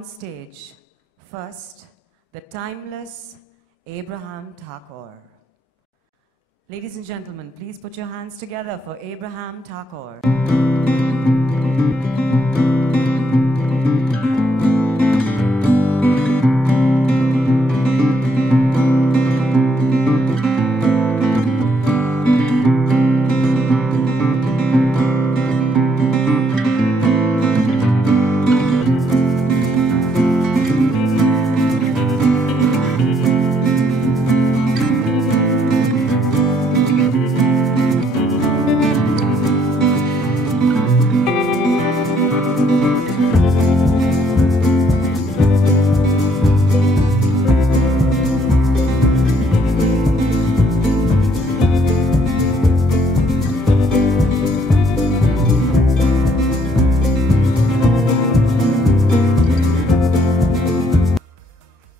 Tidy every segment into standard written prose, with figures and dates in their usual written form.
on stage, first, the timeless Abraham Thakur. Ladies and gentlemen, please put your hands together for Abraham Thakur.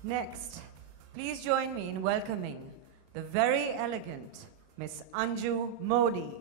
Next, please join me in welcoming the very elegant Miss Anju Modi.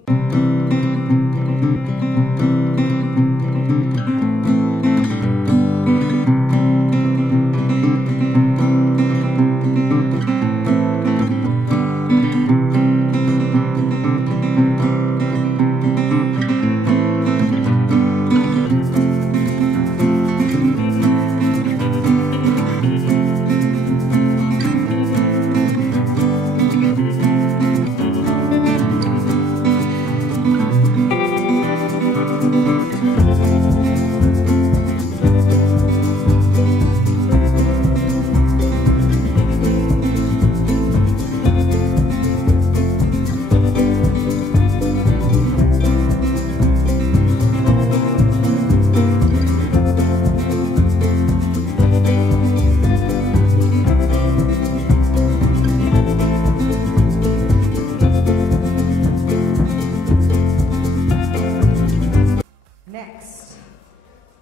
Next,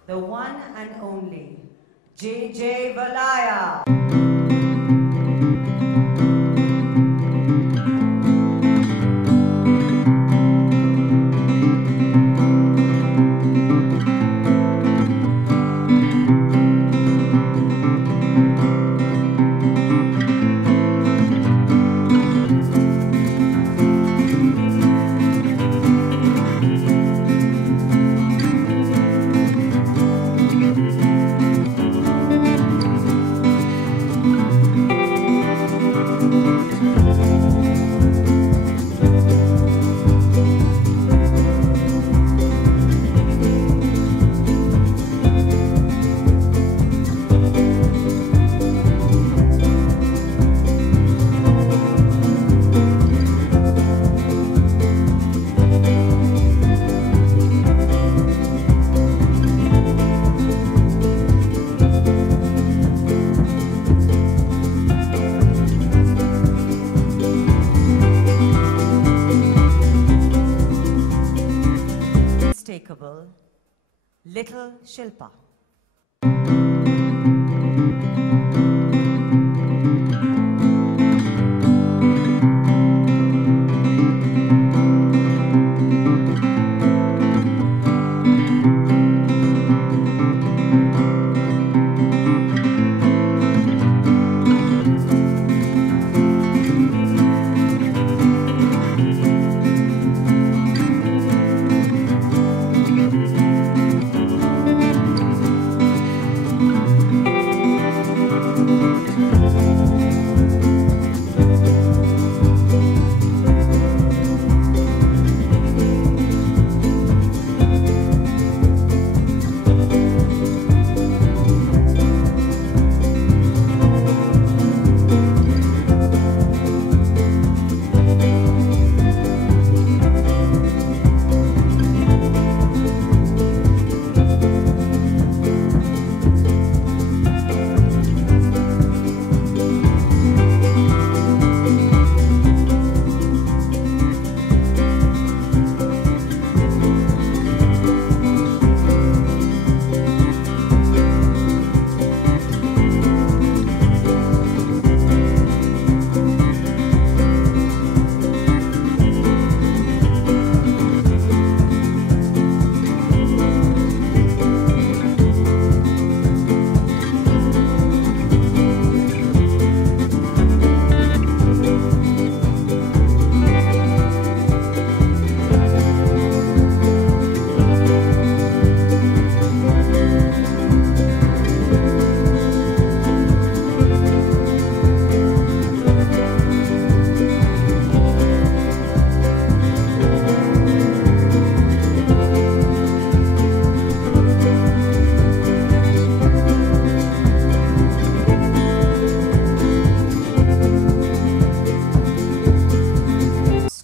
the one and only JJ Valaya. Unmistakable Little Shilpa.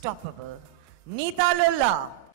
unstoppable, Neeta Lulla.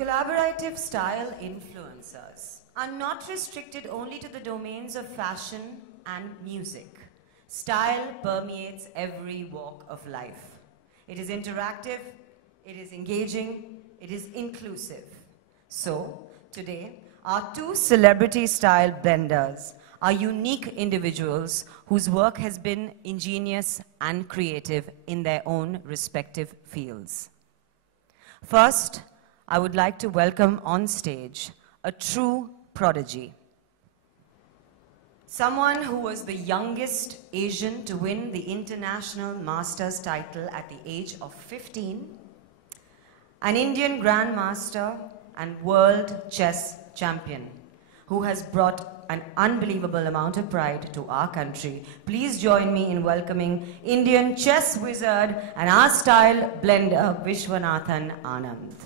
Collaborative style influencers are not restricted only to the domains of fashion and music. Style permeates every walk of life. It is interactive, it is engaging, it is inclusive. So, today, our two celebrity style blenders are unique individuals whose work has been ingenious and creative in their own respective fields. First, I would like to welcome on stage a true prodigy. Someone who was the youngest Asian to win the International Masters title at the age of 15, an Indian Grandmaster and World Chess Champion, who has brought an unbelievable amount of pride to our country. Please join me in welcoming Indian chess wizard and our style blender, Vishwanathan Anand.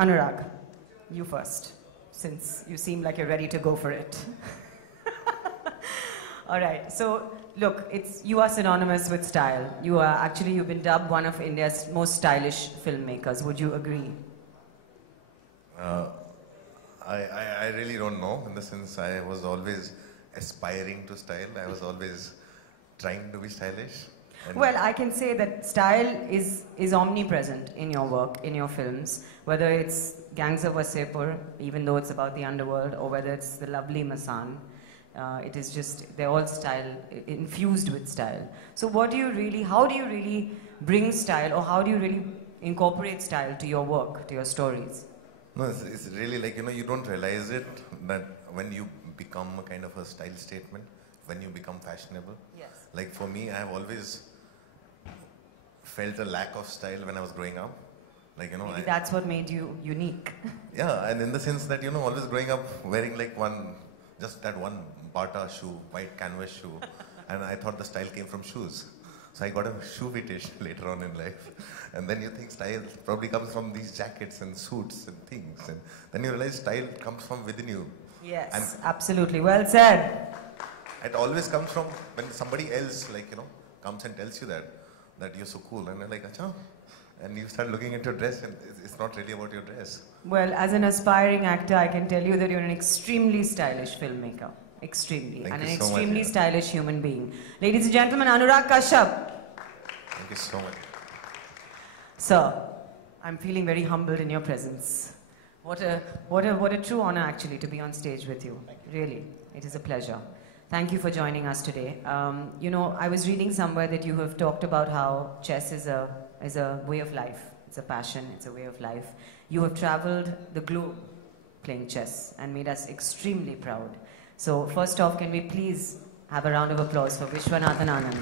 Anurag, you first, since you seem like you're ready to go for it. All right, so look, you are synonymous with style. You've been dubbed one of India's most stylish filmmakers. Would you agree? I really don't know, in the sense I was always aspiring to style. I was always trying to be stylish. Well, I can say that style is omnipresent in your work, in your films, whether it's Gangs of Wasseypur, even though it's about the underworld, or whether it's the lovely Masaan. It is just, they're all style, infused with style. So how do you really bring style, or how do you really incorporate style to your work, to your stories? No, it's really like, you don't realize it, that when you become a kind of a style statement, when you become fashionable. Yes. Like for me, I have always felt a lack of style when I was growing up. Like, Maybe that's what made you unique. Yeah, and in the sense that, always growing up wearing like just that one Bata shoe, white canvas shoe. And I thought the style came from shoes. So I got a shoe fetish later on in life. And then you think style probably comes from these jackets and suits and things. And then you realize style comes from within you. Yes, and absolutely. Well said. It always comes from when somebody else, comes and tells you that you're so cool. And you're like, acha. And you start looking at your dress and it's not really about your dress. Well, as an aspiring actor, I can tell you that you're an extremely stylish filmmaker. Extremely. Thank and you an so extremely much, stylish human being. Ladies and gentlemen, Anurag Kashyap. Thank you so much. Sir, I'm feeling very humbled in your presence. What a true honor actually to be on stage with you. Really, it is a pleasure. Thank you for joining us today. You know, I was reading somewhere that you have talked about how chess is a way of life. It's a passion, it's a way of life. You have traveled the globe playing chess and made us extremely proud. So first off, can we please have a round of applause for Vishwanathan Anand.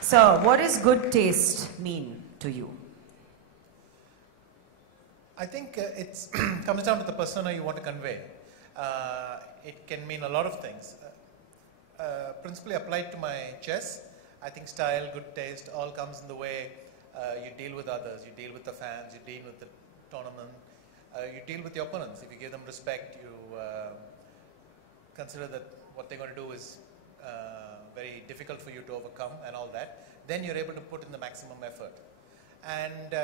So, what does good taste mean to you? I think it comes down to the persona you want to convey. It can mean a lot of things. Principally applied to my chess, I think style, good taste, all comes in the way you deal with others, you deal with the fans, you deal with the tournament, you deal with your opponents. If you give them respect, you consider that what they're going to do is very difficult for you to overcome and all that, then you're able to put in the maximum effort. And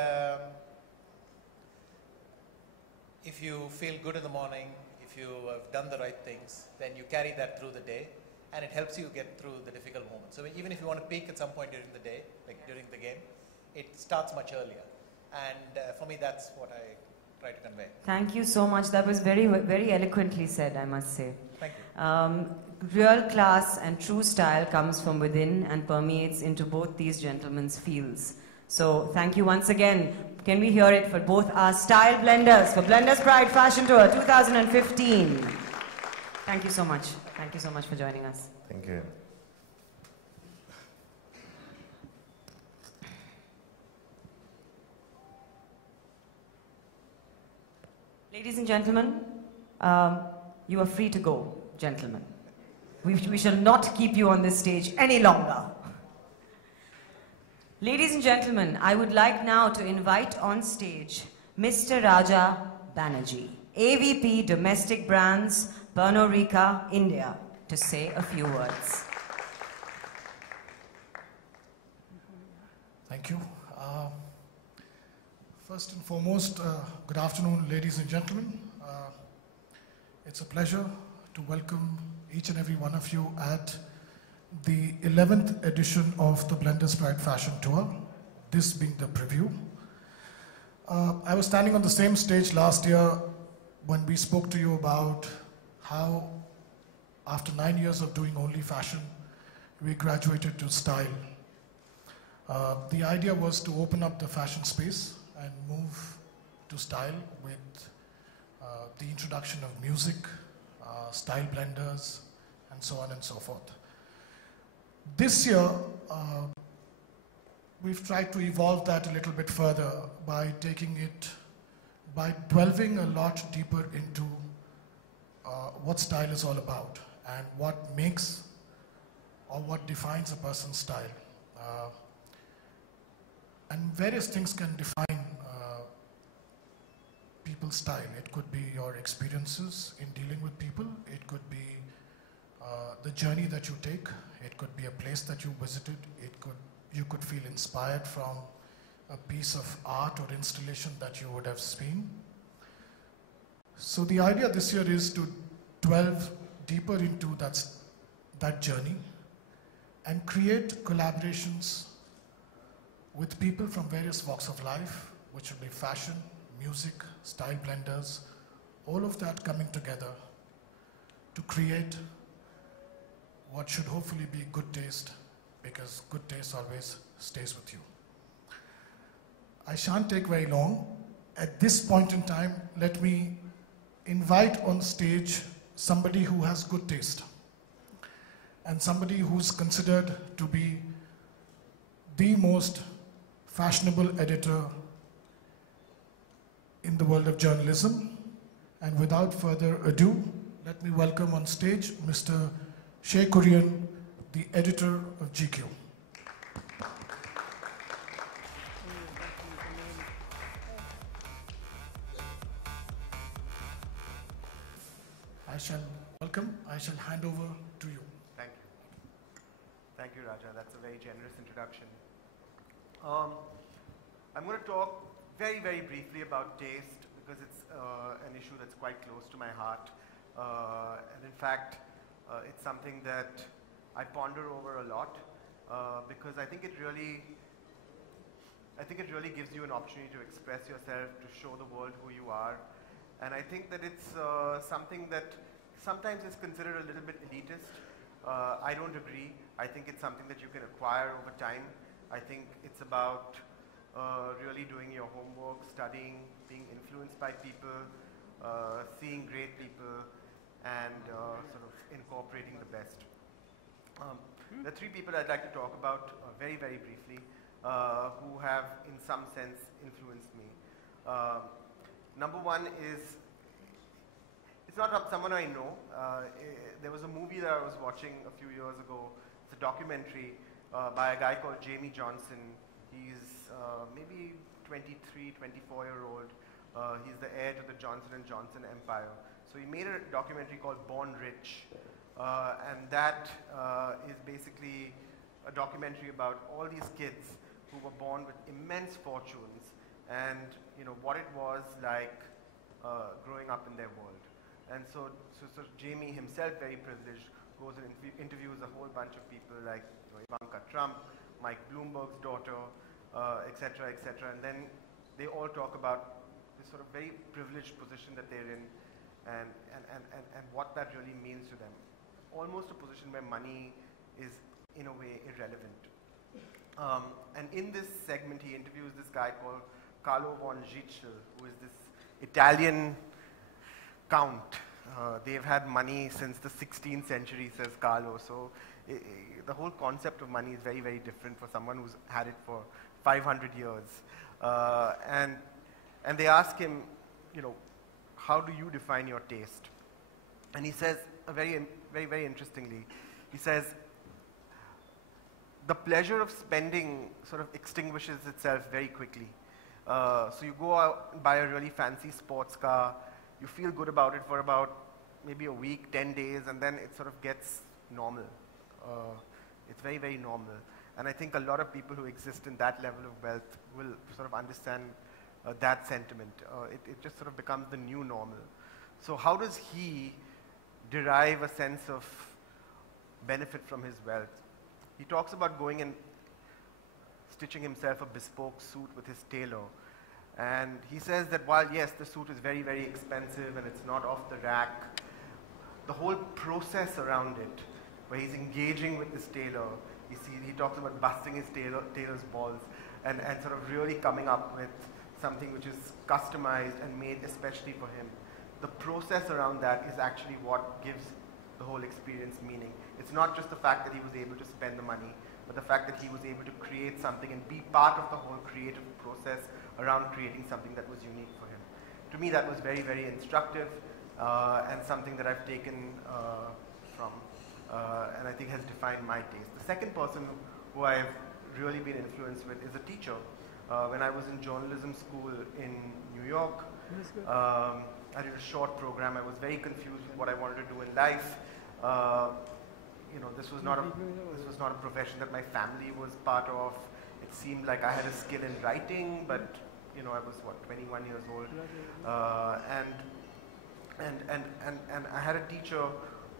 if you feel good in the morning, if you have done the right things, then you carry that through the day and it helps you get through the difficult moments. So even if you want to peak at some point during the day, like during the game, it starts much earlier. And for me, that's what I try to convey. Thank you so much. That was very, very eloquently said, I must say. Thank you. Real class and true style comes from within and permeates into both these gentlemen's fields. So thank you once again. Can we hear it for both our style blenders for Blenders Pride Fashion Tour 2015. Thank you so much. Thank you so much for joining us. Thank you. Ladies and gentlemen, you are free to go, gentlemen. We shall not keep you on this stage any longer. Ladies and gentlemen, I would like now to invite on stage Mr. Raja Banerjee, AVP Domestic Brands, Pernod Ricard, India, to say a few words. Thank you. First and foremost, good afternoon, ladies and gentlemen. It's a pleasure to welcome each and every one of you at the 11th edition of the Blenders Pride Fashion Tour, this being the preview. I was standing on the same stage last year when we spoke to you about how after 9 years of doing only fashion, we graduated to style. The idea was to open up the fashion space and move to style with the introduction of music, style blenders, and so on and so forth. This year, we've tried to evolve that a little bit further by delving a lot deeper into what style is all about and what makes or what defines a person's style. And various things can define people's style. It could be your experiences in dealing with people. It could be the journey that you take. It could be a place that you visited. You could feel inspired from a piece of art or installation that you would have seen. So the idea this year is to delve deeper into that journey and create collaborations with people from various walks of life, which will be fashion, music, style blenders, all of that coming together to create what should hopefully be good taste, because good taste always stays with you. I shan't take very long. At this point in time, let me invite on stage somebody who has good taste and somebody who's considered to be the most fashionable editor in the world of journalism. And without further ado, let me welcome on stage Mr. Shea Kurian, the editor of GQ. I shall hand over to you. Thank you. Thank you, Raja. That's a very generous introduction. I'm going to talk very, very briefly about taste because it's an issue that's quite close to my heart. And in fact, it's something that I ponder over a lot because I think it really, I think it really gives you an opportunity to express yourself, to show the world who you are. And I think that it's something that sometimes is considered a little bit elitist. I don't agree. I think it's something that you can acquire over time. I think it's about really doing your homework, studying, being influenced by people, seeing great people, and sort of incorporating the best. There are three people I'd like to talk about very, very briefly who have, in some sense, influenced me. Number one is, it's not someone I know. There was a movie that I was watching a few years ago. It's a documentary by a guy called Jamie Johnson. He's maybe 23, 24-year-old. He's the heir to the Johnson & Johnson empire. So he made a documentary called Born Rich. And that is basically a documentary about all these kids who were born with immense fortunes and what it was like growing up in their world. And so Jamie himself, very privileged, goes and interviews a whole bunch of people like Ivanka Trump, Mike Bloomberg's daughter, etc., etc. And then they all talk about this sort of very privileged position that they're in and what that really means to them. Almost a position where money is, in a way, irrelevant. And in this segment, he interviews this guy called Carlo von Ritschl, who is this Italian count. They've had money since the 16th century, says Carlo. So the whole concept of money is very, very different for someone who's had it for 500 years. And they ask him, how do you define your taste? And he says, very, very interestingly, he says, the pleasure of spending sort of extinguishes itself very quickly. So you go out and buy a really fancy sports car, you feel good about it for about maybe a week, 10 days, and then it sort of gets normal. It's very, very normal. And I think a lot of people who exist in that level of wealth will sort of understand that sentiment. It just sort of becomes the new normal. So how does he derive a sense of benefit from his wealth? He talks about going and stitching himself a bespoke suit with his tailor. And he says that while, yes, the suit is very, very expensive and it's not off the rack, the whole process around it, where he's engaging with this tailor, he talks about busting his tailor's balls and sort of really coming up with something which is customized and made especially for him. The process around that is actually what gives the whole experience meaning. It's not just the fact that he was able to spend the money, but the fact that he was able to create something and be part of the whole creative process around creating something that was unique for him. To me, that was very, very instructive and something that I've taken from and I think has defined my taste. The second person who I've really been influenced with is a teacher. When I was in journalism school in New York, I did a short program. I was very confused with what I wanted to do in life. This was not a profession that my family was part of. It seemed like I had a skill in writing, but I was 21 years old, and I had a teacher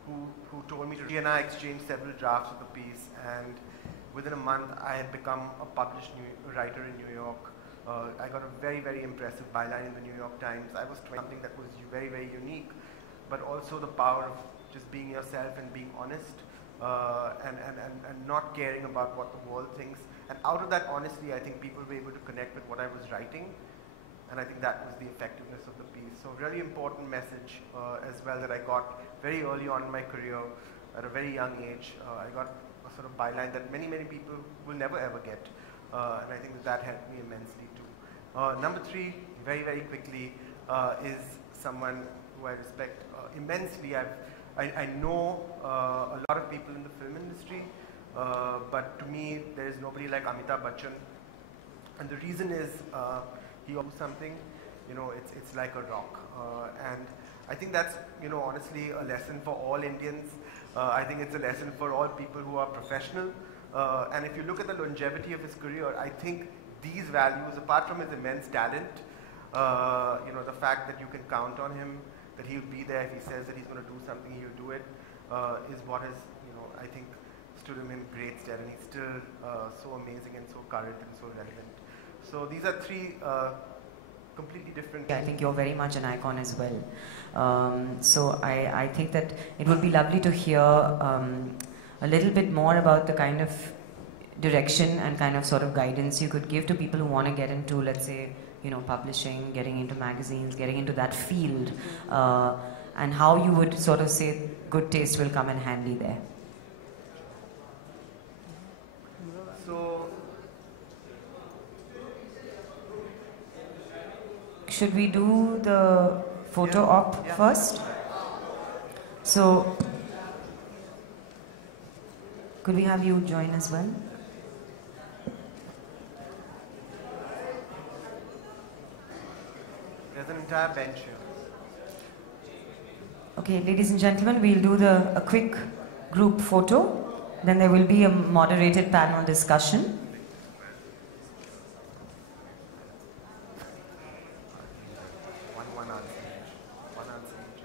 who told me to. She and I exchanged several drafts of the piece, and within a month I had become a published writer in New York. I got a very, very impressive byline in the New York Times. I was something that was very, very unique, but also the power of just being yourself and being honest and not caring about what the world thinks. And out of that honesty, I think people were able to connect with what I was writing, and I think that was the effectiveness of the piece. So really important message as well that I got very early on in my career at a very young age. I got a sort of byline that many, many people will never ever get. And I think that helped me immensely too. Number three, very, very quickly, is someone who I respect immensely. I know a lot of people in the film industry, but to me, there is nobody like Amitabh Bachchan. And the reason is he owns something, it's like a rock. And I think that's, honestly a lesson for all Indians. I think it's a lesson for all people who are professional. And if you look at the longevity of his career, I think these values, apart from his immense talent, the fact that you can count on him, that he'll be there if he says that he's going to do something, he'll do it, is what has, I think, stood him in great stead. And he's still so amazing and so current and so relevant. So these are three completely different. I think you're very much an icon as well. So I think that it would be lovely to hear a little bit more about the kind of direction and kind of sort of guidance you could give to people who want to get into, let's say, you know, publishing, getting into magazines, getting into that field, and how you would sort of say good taste will come in handy there. So should we do the photo op first? So could we have you join as well? there's an entire bench here. Okay, ladies and gentlemen, we'll do a quick group photo. Then there will be a moderated panel discussion. One answer each.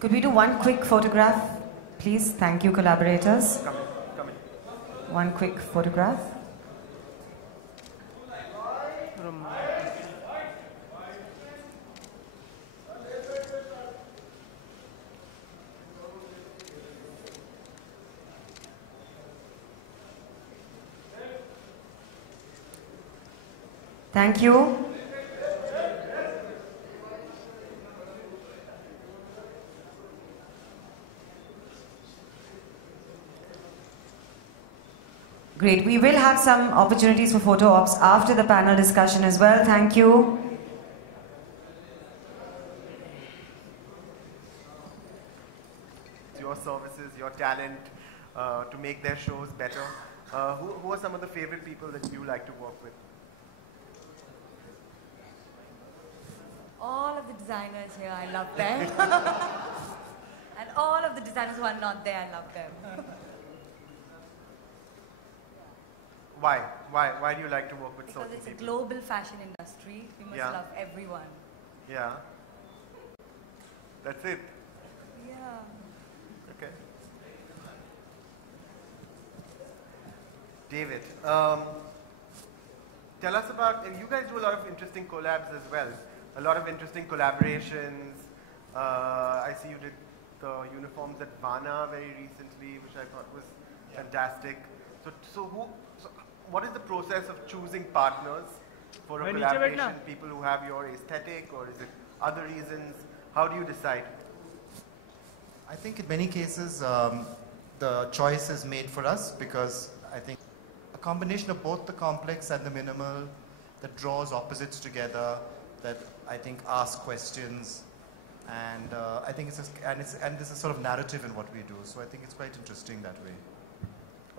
Could we do one quick photograph, please? Thank you, collaborators. Come in. One quick photograph. Thank you. Great. We will have some opportunities for photo ops after the panel discussion as well. Thank you. Your services, your talent to make their shows better. Who are some of the favorite people that you like to work with? All of the designers here, I love them. And all of the designers who are not there, I love them. Why? Why do you like to work with Because certain it's a people? global fashion industry. We must Yeah. love everyone. Yeah. That's it. Yeah. Okay. David, tell us about, you guys do a lot of interesting collabs as well. A lot of interesting collaborations. I see you did the uniforms at Vana very recently, which I thought was fantastic. So what is the process of choosing partners for a collaboration? People who have your aesthetic, or is it other reasons? How do you decide? I think in many cases the choice is made for us because I think a combination of both the complex and the minimal that draws opposites together, that I think asks questions, and I think there's a sort of narrative in what we do. So I think it's quite interesting that way.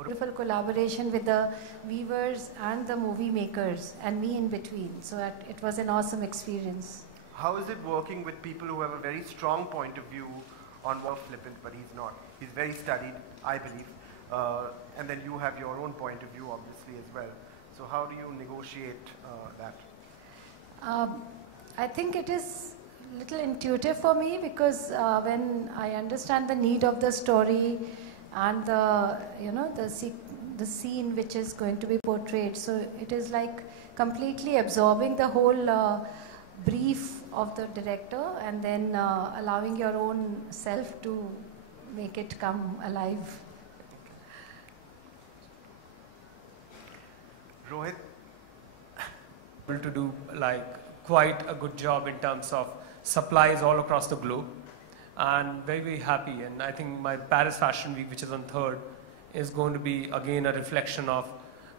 Beautiful collaboration with the weavers and the movie makers and me in between. So it was an awesome experience. How is it working with people who have a very strong point of view on what flippant, but he's not. He's very studied, I believe. And then you have your own point of view, obviously, as well. So how do you negotiate that? I think it is a little intuitive for me because when I understand the need of the story and the scene which is going to be portrayed, so it is like completely absorbing the whole brief of the director and then allowing your own self to make it come alive. Rohit? Able to do like quite a good job in terms of supplies all across the globe, and very, very happy. And I think my Paris Fashion Week, which is on 3rd, is going to be again a reflection of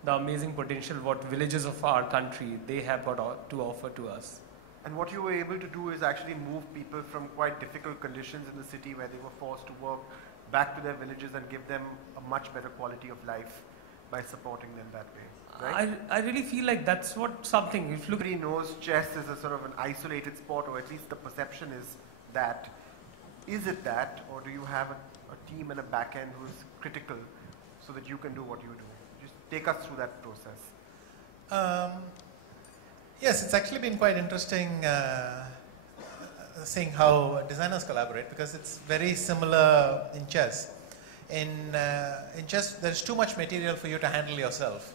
the amazing potential what villages of our country they have got to offer to us. And what you were able to do is actually move people from quite difficult conditions in the city where they were forced to work back to their villages and give them a much better quality of life by supporting them that way. Right? I really feel like that's what something, if you look, Everybody knows chess is a sort of an isolated sport, or at least the perception is that. Is it that, or do you have a team and a back end who's critical so that you can do what you do? Just take us through that process. Yes, it's actually been quite interesting seeing how designers collaborate, because it's very similar in chess. In chess, there's too much material for you to handle yourself.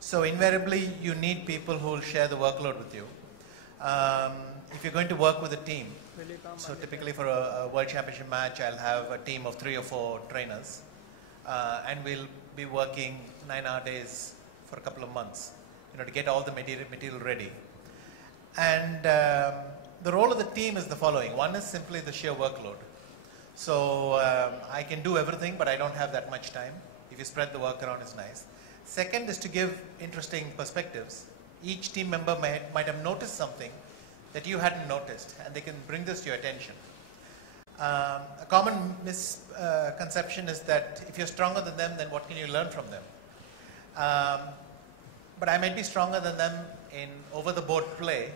So invariably, you need people who will share the workload with you. If you're going to work with a team, so typically for a World Championship match, I'll have a team of 3 or 4 trainers, and we'll be working 9-hour days for a couple of months, to get all the material ready. And the role of the team is the following. One is simply the sheer workload. So I can do everything, but I don't have that much time. If you spread the work around, it's nice. Second is to give interesting perspectives. Each team member might have noticed something that you hadn't noticed, and they can bring this to your attention. A common misconception is that if you're stronger than them, then what can you learn from them? But I might be stronger than them in over-the-board play.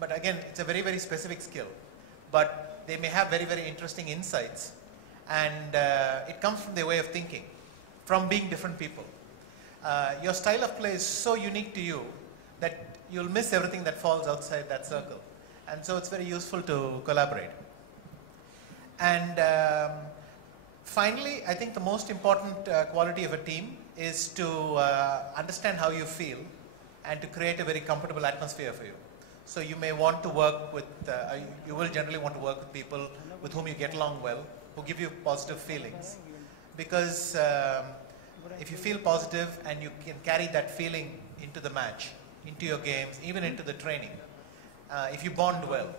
But again, it's a very, very specific skill. But they may have very, very interesting insights. And it comes from their way of thinking, from being different people. Your style of play is so unique to you that you'll miss everything that falls outside that circle. And so it's very useful to collaborate. And finally, I think the most important quality of a team is to understand how you feel and to create a very comfortable atmosphere for you. So you may want to work with, you will generally want to work with people with whom you get along well, who give you positive feelings. Because if you feel positive and you can carry that feeling into the match, into your games, even into the training, if you bond well,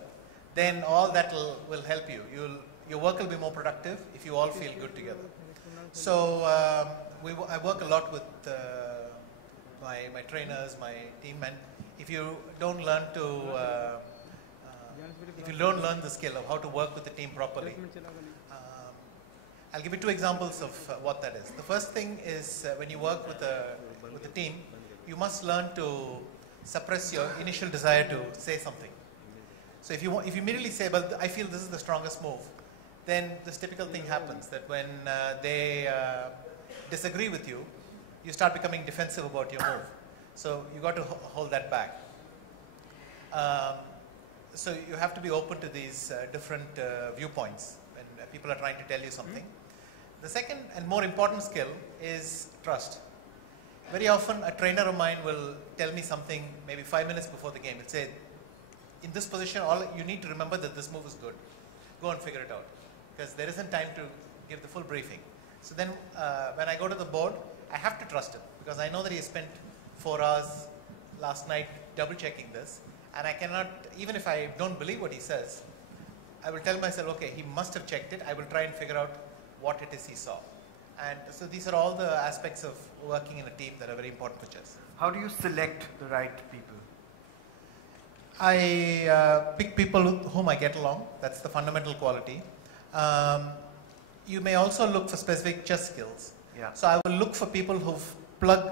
then all that will help you. Your work will be more productive if you all feel good together. So I work a lot with my trainers, my team, and if you don't learn the skill of how to work with the team properly, I'll give you 2 examples of what that is. The first thing is when you work with a team, you must learn to suppress your initial desire to say something. So if you immediately say, well, I feel this is the strongest move, then this typical thing happens, that when they disagree with you, you start becoming defensive about your move. So you got to hold that back. So you have to be open to these different viewpoints when people are trying to tell you something. The second and more important skill is trust. Very often a trainer of mine will tell me something maybe 5 minutes before the game. He'll say, in this position, all you need to remember that this move is good. Go and figure it out. Because there isn't time to give the full briefing. So then when I go to the board, I have to trust him. Because I know that he spent 4 hours last night double checking this. And I cannot, even if I don't believe what he says, I will tell myself, okay, he must have checked it. I will try and figure out what it is he saw. And so these are all the aspects of working in a team that are very important for chess. How do you select the right people? I pick people whom I get along. That's the fundamental quality. You may also look for specific chess skills. Yeah. So I will look for people who've plugged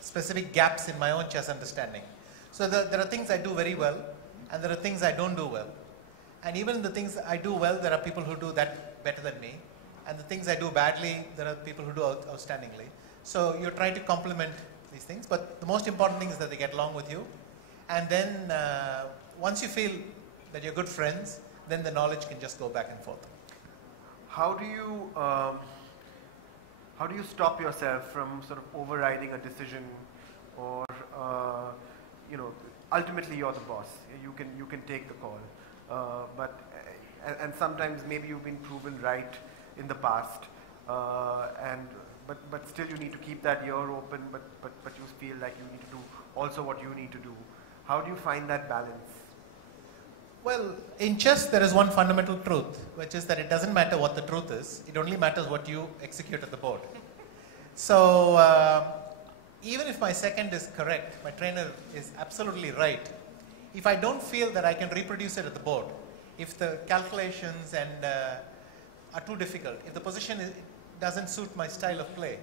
specific gaps in my own chess understanding. So there are things I do very well, and there are things I don't do well. And even the things I do well, there are people who do that better than me. And the things I do badly, there are people who do outstandingly. So you're trying to complement these things. But the most important thing is that they get along with you. And then once you feel that you're good friends, then the knowledge can just go back and forth. How do you stop yourself from sort of overriding a decision, or ultimately you're the boss. You can take the call, and sometimes maybe you've been proven right in the past, but still you need to keep that ear open, but you feel like you need to do also what you need to do. How do you find that balance? Well, in chess there is one fundamental truth, which is that it doesn't matter what the truth is, it only matters what you execute at the board. So even if my second is correct, my trainer is absolutely right, if I don't feel that I can reproduce it at the board, if the calculations are too difficult, if the position doesn't suit my style of play,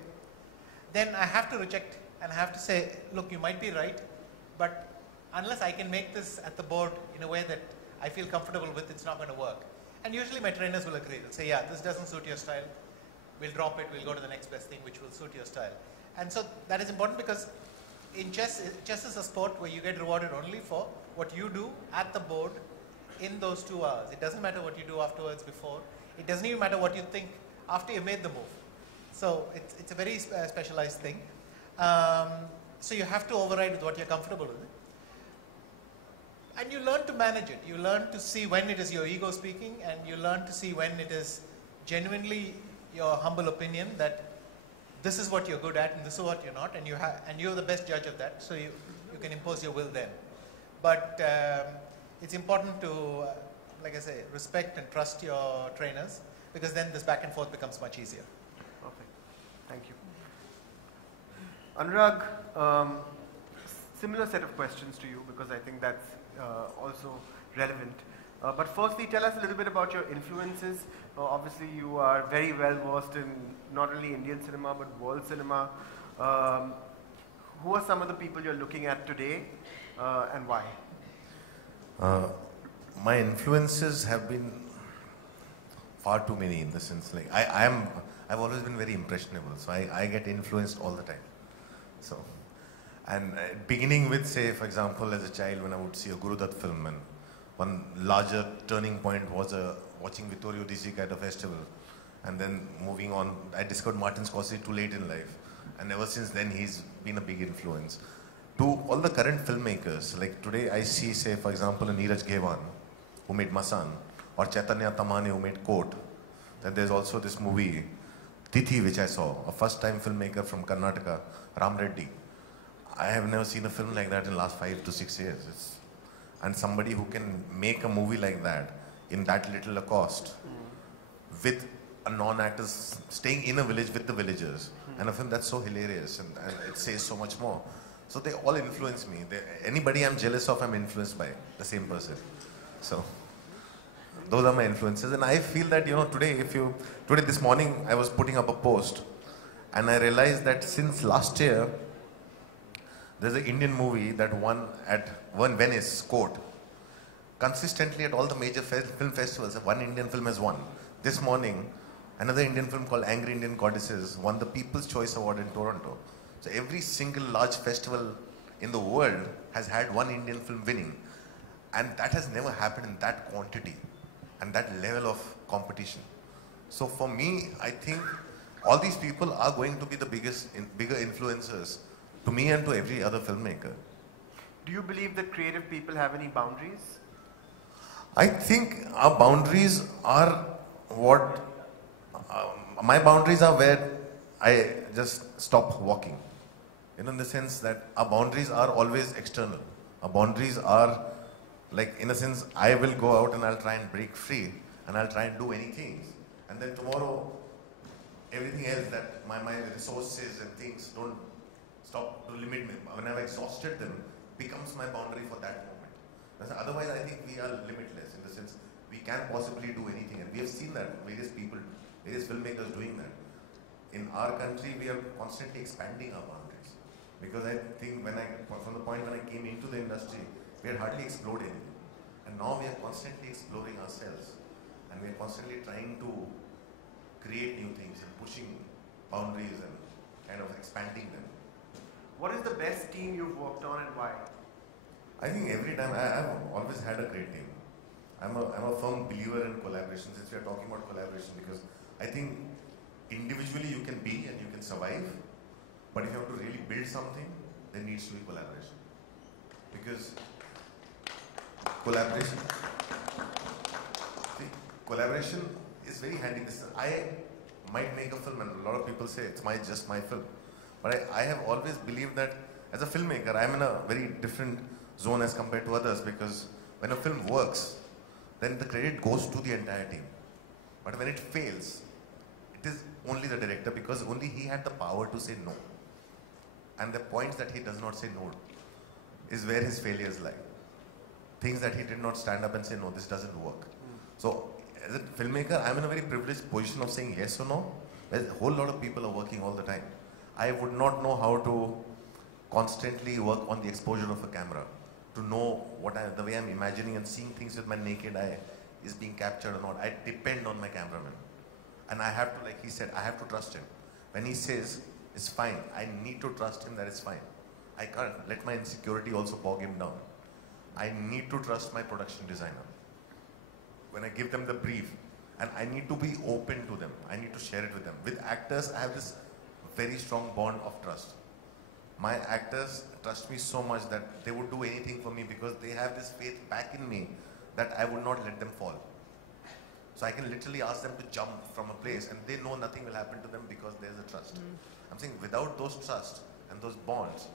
then I have to reject and I have to say, look, you might be right, but unless I can make this at the board in a way that I feel comfortable with, it's not going to work. And usually my trainers will agree. They'll say, yeah, this doesn't suit your style. We'll drop it. We'll go to the next best thing which will suit your style. And so that is important because in chess is a sport where you get rewarded only for what you do at the board in those 2 hours. It doesn't matter what you do afterwards, before. It doesn't even matter what you think after you made the move. So it's a very specialized thing. So you have to override with what you're comfortable with. And you learn to manage it. You learn to see when it is your ego speaking, and you learn to see when it is genuinely your humble opinion that this is what you're good at and this is what you're not, and you're the best judge of that, so you can impose your will then. But it's important to, like I say, respect and trust your trainers, because then this back and forth becomes much easier. Perfect. Thank you. Anurag, similar set of questions to you, because I think that's also relevant. But firstly, tell us a little bit about your influences. Obviously, you are very well versed in not only Indian cinema, but world cinema. Who are some of the people you're looking at today, and why? My influences have been far too many, in the sense, like I've always been very impressionable, so I get influenced all the time. So, and beginning with, say, for example, as a child, when I would see a Guru Dutt film, and one larger turning point was watching Vittorio De Sica at a festival, and then moving on, I discovered Martin Scorsese too late in life, and ever since then he's been a big influence. To all the current filmmakers, like today I see, say, for example, Neeraj Ghewar, who made Masan, or Chaitanya Tamane, who made Court. Then there's also this movie, Tithi, which I saw, a first-time filmmaker from Karnataka, Ram Reddy. I have never seen a film like that in the last 5 to 6 years. And somebody who can make a movie like that in that little a cost, with a non-actor staying in a village with the villagers, and a film that's so hilarious, and it says so much more. So they all influence me. Anybody I'm jealous of, I'm influenced by the same person. So those are my influences, and I feel that, today this morning I was putting up a post, and I realized that since last year there's an Indian movie that won Venice, Court. Consistently at all the major film festivals, one Indian film has won. This morning, another Indian film called Angry Indian Goddesses won the People's Choice Award in Toronto. So every single large festival in the world has had one Indian film winning. And that has never happened in that quantity and that level of competition. So for me, I think all these people are going to be the bigger influencers to me and to every other filmmaker. Do you believe that creative people have any boundaries? I think our boundaries are my boundaries are where I just stop walking. In the sense that our boundaries are always external. Our boundaries are, like, in a sense, I will go out and I'll try and break free and I'll try and do anything. And then tomorrow, everything else that my resources and things don't stop to limit me. When I've exhausted them, becomes my boundary for that moment. Otherwise, I think we are limitless, in the sense we can possibly do anything. And we have seen that, various people, various filmmakers doing that. In our country, we are constantly expanding our boundaries. Because I think from the point when I came into the industry, we had hardly explored anything. And now we are constantly exploring ourselves. And we are constantly trying to create new things and pushing boundaries and kind of expanding them. What is the best team you've worked on and why? I think every time, I've always had a great team. I'm a firm believer in collaboration, since we are talking about collaboration, because I think individually you can be and you can survive, but if you have to really build something, there needs to be collaboration. Because collaboration is very handy. I might make a film, and a lot of people say it's just my film. But I have always believed that as a filmmaker, I'm in a very different zone as compared to others, because when a film works, then the credit goes to the entire team. But when it fails, it is only the director, because only he had the power to say no. And the points that he does not say no is where his failures lie. Things that he did not stand up and say, no, this doesn't work. So as a filmmaker, I'm in a very privileged position of saying yes or no. Whereas a whole lot of people are working all the time. I would not know how to constantly work on the exposure of a camera, to know the way I'm imagining and seeing things with my naked eye is being captured or not. I depend on my cameraman. And I have to, like he said, I have to trust him. When he says, it's fine, I need to trust him that it's fine. I can't let my insecurity also bog him down. I need to trust my production designer. when I give them the brief, and I need to be open to them. I need to share it with them. With actors, I have this very strong bond of trust. My actors trust me so much that they would do anything for me because they have this faith back in me that I would not let them fall. So I can literally ask them to jump from a place and they know nothing will happen to them because there's a trust. I'm saying without those trust and those bonds,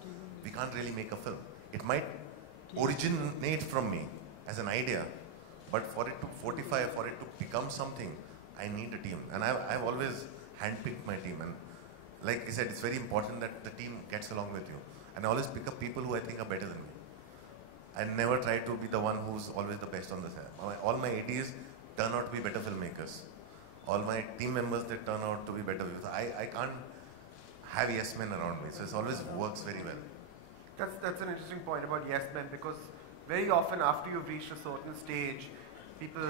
we can't really make a film. It might originate from me as an idea, but for it to fortify, for it to become something, I need a team. And I've always handpicked my team. And like I said, it's very important that the team gets along with you. And I always pick up people who I think are better than me. I never try to be the one who's always the best on the set. All my ADs turn out to be better filmmakers. All my team members, they turn out to be better. I can't have yes men around me. So it always works very well. That's an interesting point about yes men, because very often after you've reached a certain stage, people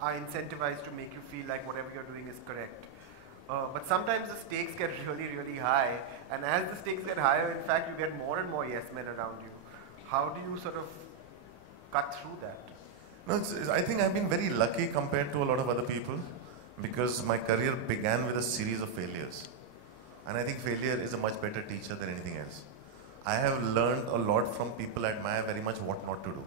are incentivized to make you feel like whatever you're doing is correct. But sometimes the stakes get really, really high, and as the stakes get higher, in fact, you get more and more yes men around you. How do you sort of cut through that? No, I think I've been very lucky compared to a lot of other people, because my career began with a series of failures. And I think failure is a much better teacher than anything else. I have learned a lot from people I admire very much what not to do.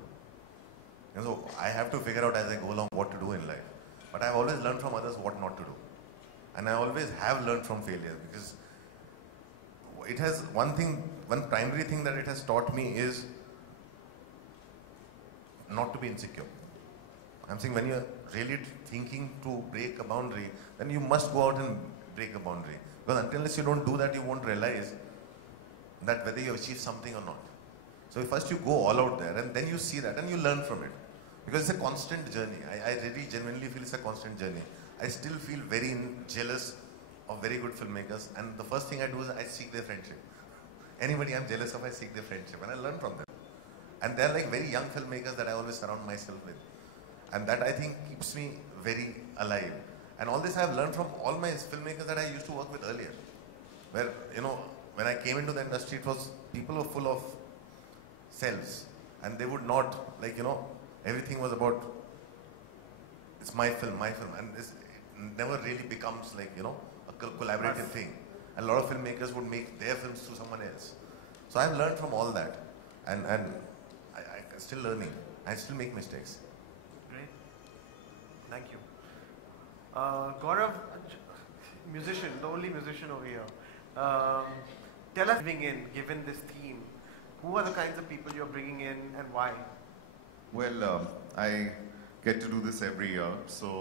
And so I have to figure out as I go along what to do in life. But I've always learned from others what not to do. And I always have learned from failure, because it has one primary thing that it has taught me is not to be insecure. I'm saying when you're really thinking to break a boundary, then you must go out and break a boundary. Because unless you don't do that, you won't realize that whether you achieve something or not. So first you go all out there and then you see that and you learn from it. Because it's a constant journey. I really genuinely feel it's a constant journey. I still feel very jealous of very good filmmakers, and the first thing I do is I seek their friendship. Anybody I'm jealous of, I seek their friendship and I learn from them. And they're like very young filmmakers that I always surround myself with. And that I think keeps me very alive. And all this I have learned from all my filmmakers that I used to work with earlier. Where, when I came into the industry, it was people were full of selves. And they would not, everything was about, it's my film. And it never really becomes a collaborative thing. And a lot of filmmakers would make their films through someone else. So I've learned from all that. And I'm still learning. I still make mistakes. Great. Thank you. Gaurav, musician, the only musician over here. Tell us, given this theme, who are the kinds of people you're bringing in and why? Well, I get to do this every year, so...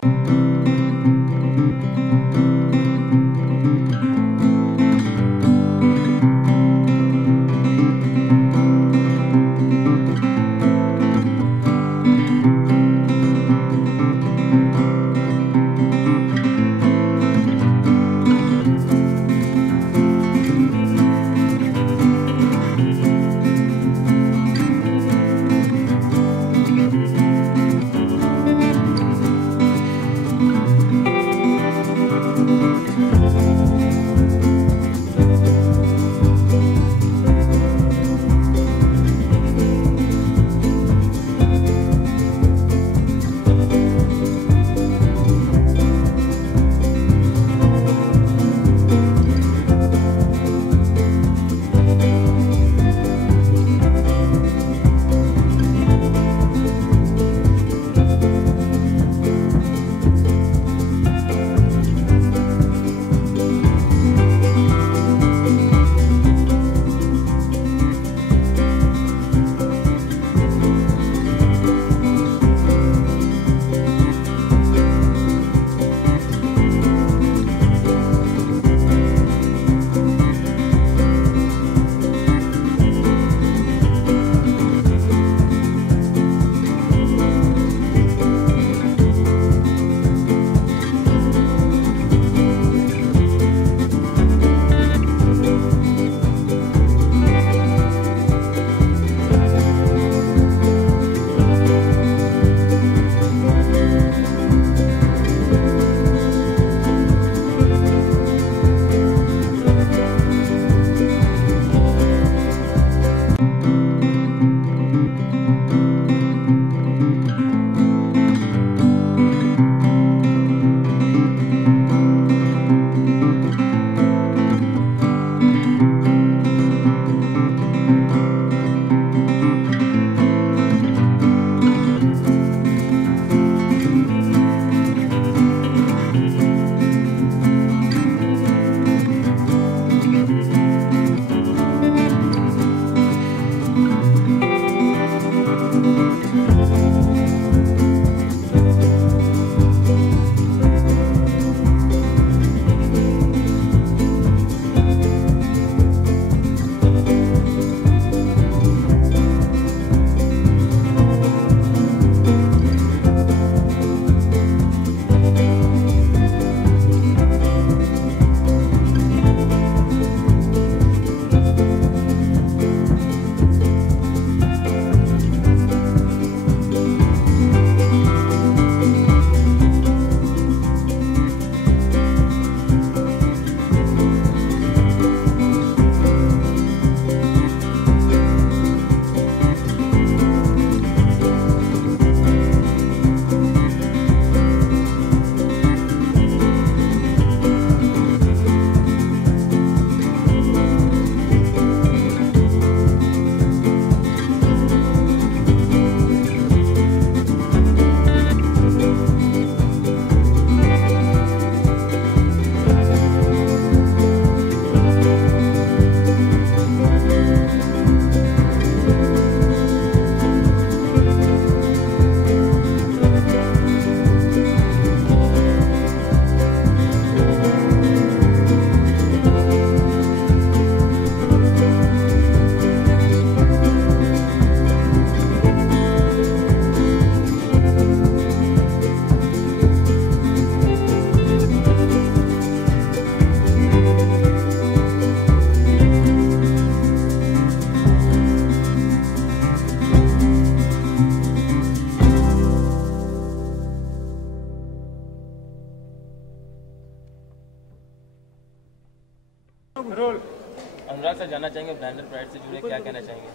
Anurag sir जानना चाहेंगे blender pride से जुड़े क्या कहना चाहेंगे?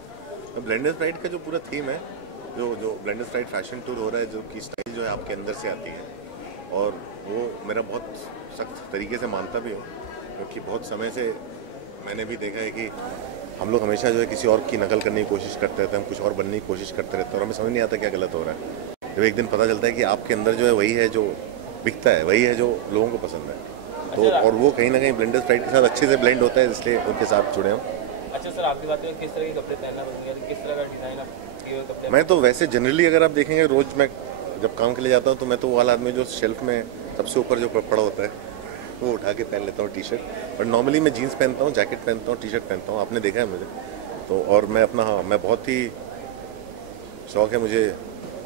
Blenders pride का जो पूरा थीम है, जो ब्लेंडर्स प्राइड फैशन टूर हो रहा है, जो कि स्टाइल जो है आपके अंदर से आती है, और वो मेरा बहुत सख्त तरीके से मानता भी हूँ, क्योंकि बहुत समय से मैंने भी देखा है कि हम लोग हमेशा जो है किसी और की नकल करने की कोशिश करते रहते हैं, हम कुछ और बनने की कोशिश करते रहते हैं और हमें समझ नहीं आता क्या गलत हो रहा है। जब एक दिन पता चलता है कि आपके अंदर जो है वही है जो बिकता है, वही है जो लोगों को पसंद है, तो और वो कहीं ना कहीं ब्लेंडर्स प्राइड के साथ अच्छे से ब्लेंड होता है, इसलिए उनके साथ जुड़े हम। अच्छा सर, आपकी बात करें किस तरह के कपड़े पहनना पसंद है, किस तरह का डिज़ाइन आप किए हुए कपड़े? मैं तो वैसे जनरली अगर आप देखेंगे, रोज़ मैं जब काम के लिए जाता हूँ तो मैं तो वो वाला आदमी जो शेल्फ में सबसे ऊपर जो पड़ा होता है वो उठा के पहन लेता हूँ टी शर्ट, बट नॉर्मली मैं जीन्स पहनता हूँ, जैकेट पहनता हूँ, टी शर्ट पहनता हूँ, आपने देखा है मुझे तो। और मैं अपना, हाँ, मैं बहुत ही शौक है मुझे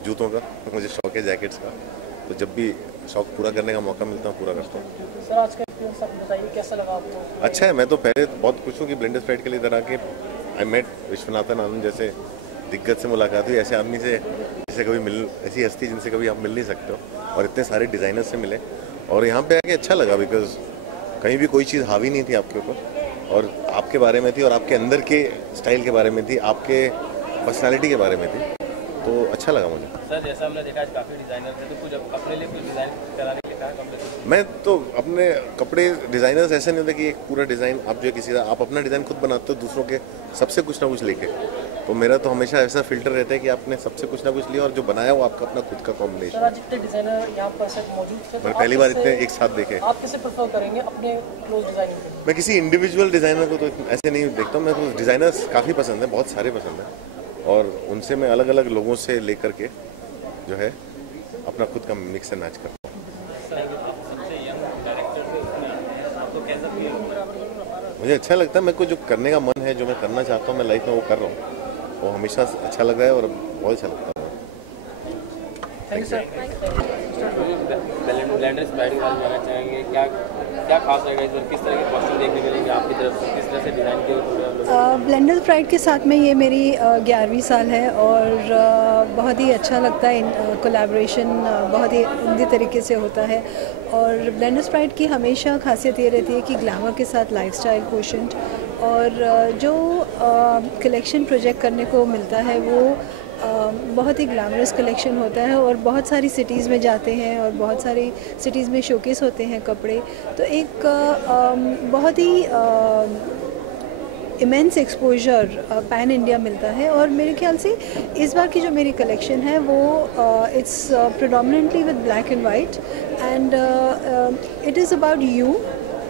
जूतों का, मुझे शौक है जैकेट्स का, तो जब भी शौक पूरा करने का मौका मिलता है पूरा करता हूँ। सर आज का एक्सपीरियंस आप बताइए, कैसा लगा आपको? अच्छा है, मैं तो पहले बहुत खुश हूँ कि ब्लेंडर्स प्राइड के लिए इधर आके आई मेट विश्वनाथन आनंद जैसे दिग्गज से मुलाकात हुई, ऐसे आदमी से जिसे कभी ऐसी हस्ती जिनसे कभी आप मिल नहीं सकते हो, और इतने सारे डिज़ाइनर्स से मिले और यहाँ पे आके अच्छा लगा, बिकॉज कहीं भी कोई चीज़ हावी नहीं थी आपके ऊपर, और आपके बारे में थी, और आपके अंदर के स्टाइल के बारे में थी, आपके पर्सनालिटी के बारे में थी, तो अच्छा लगा मुझे। सर जैसा हमने देखा आज काफ़ी डिज़ाइनर थे, तो कुछ अपने लिए कुछ डिज़ाइन कराने के लिए कहा कपड़े? मैं तो अपने कपड़े डिज़ाइनर्स ऐसे नहीं होते कि एक पूरा डिज़ाइन आप जो किसी का, आप अपना डिज़ाइन खुद बनाते हो दूसरों के सबसे कुछ ना कुछ लेके, तो मेरा तो हमेशा ऐसा फिल्टर रहता है कि आपने सबसे कुछ ना कुछ लिया और जो बनाया वो आपका अपना खुद का कॉम्बिनेशन। सर आज जितने डिज़ाइनर यहाँ पर सब मौजूद थे, मैंने पहली बार इतने एक साथ देखे। आप किसे प्रेफर करेंगे अपने क्लोज डिज़ाइनिंग के लिए? मैं किसी इंडिविजुअल डिज़ाइनर को तो ऐसे नहीं देखता हूँ, मेरे को डिज़ाइनर्स काफ़ी पसंद है, बहुत सारे पसंद हैं, और उनसे मैं अलग अलग लोगों से लेकर के जो है अपना खुद का मिक्स एंड मैच करता हूँ। मुझे अच्छा लगता है, मेरे को जो करने का मन है, जो मैं करना चाहता हूँ मैं लाइफ में वो कर रहा हूँ, वो हमेशा अच्छा लग रहा है और बहुत अच्छा लगता है। Thank you sir. Blenders pride के बारे में जानना चाहेंगे, क्या खास रहेगा इस बार, किस तरह के कॉस्ट्यूम देखने को मिलेंगे आपकी तरफ से, किस तरह से डिज़ाइन किए हुए? ब्लेंडर्स प्राइड के साथ में ये मेरी 11वीं साल है और बहुत ही अच्छा लगता है, कोलैबोरेशन बहुत ही उम्दा तरीके से होता है, और ब्लेंडर्स प्राइड की हमेशा खासियत ये रहती है कि ग्लैमर के साथ लाइफस्टाइल कोशेंट, और जो कलेक्शन प्रोजेक्ट करने को मिलता है वो बहुत ही ग्लैमरस कलेक्शन होता है, और बहुत सारी सिटीज़ में जाते हैं और बहुत सारी सिटीज़ में शोकेस होते हैं कपड़े, तो एक बहुत ही इमेंस एक्सपोजर पैन इंडिया मिलता है। और मेरे ख्याल से इस बार की जो मेरी कलेक्शन है वो it's predominantly with black and white, and it is about you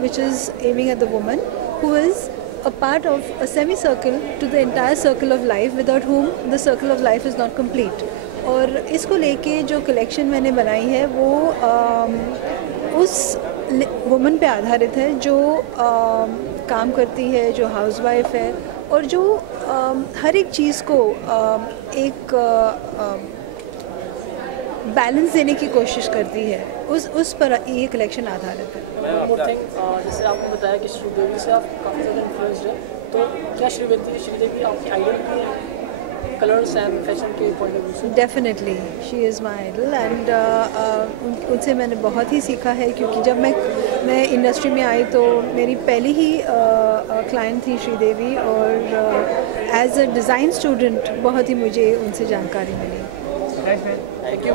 which is aiming at the woman who is a part of a semicircle to the entire circle of life, without whom the circle of life is not complete. और इसको लेके जो collection मैंने बनाई है वो उस woman पे आधारित है जो काम करती है, जो हाउसवाइफ है, और जो हर एक चीज़ को एक बैलेंस देने की कोशिश करती है, उस पर ये कलेक्शन आधारित है। जैसे आपने बताया कि श्रीदेवी से आप काफ़ी ज़्यादा इन्फ्लुएंस्ड है, तो क्या श्रीदेवी आपकी आइडल भी है कलर्स एंड फैशन के पॉइंट ऑफ व्यू से? Definitely she is my idol, and उनसे मैंने बहुत ही सीखा है, क्योंकि जब मैं इंडस्ट्री में आई तो मेरी पहली ही क्लाइंट थी श्रीदेवी, और एज अ डिज़ाइन स्टूडेंट बहुत ही मुझे उनसे जानकारी मिली। Thank you.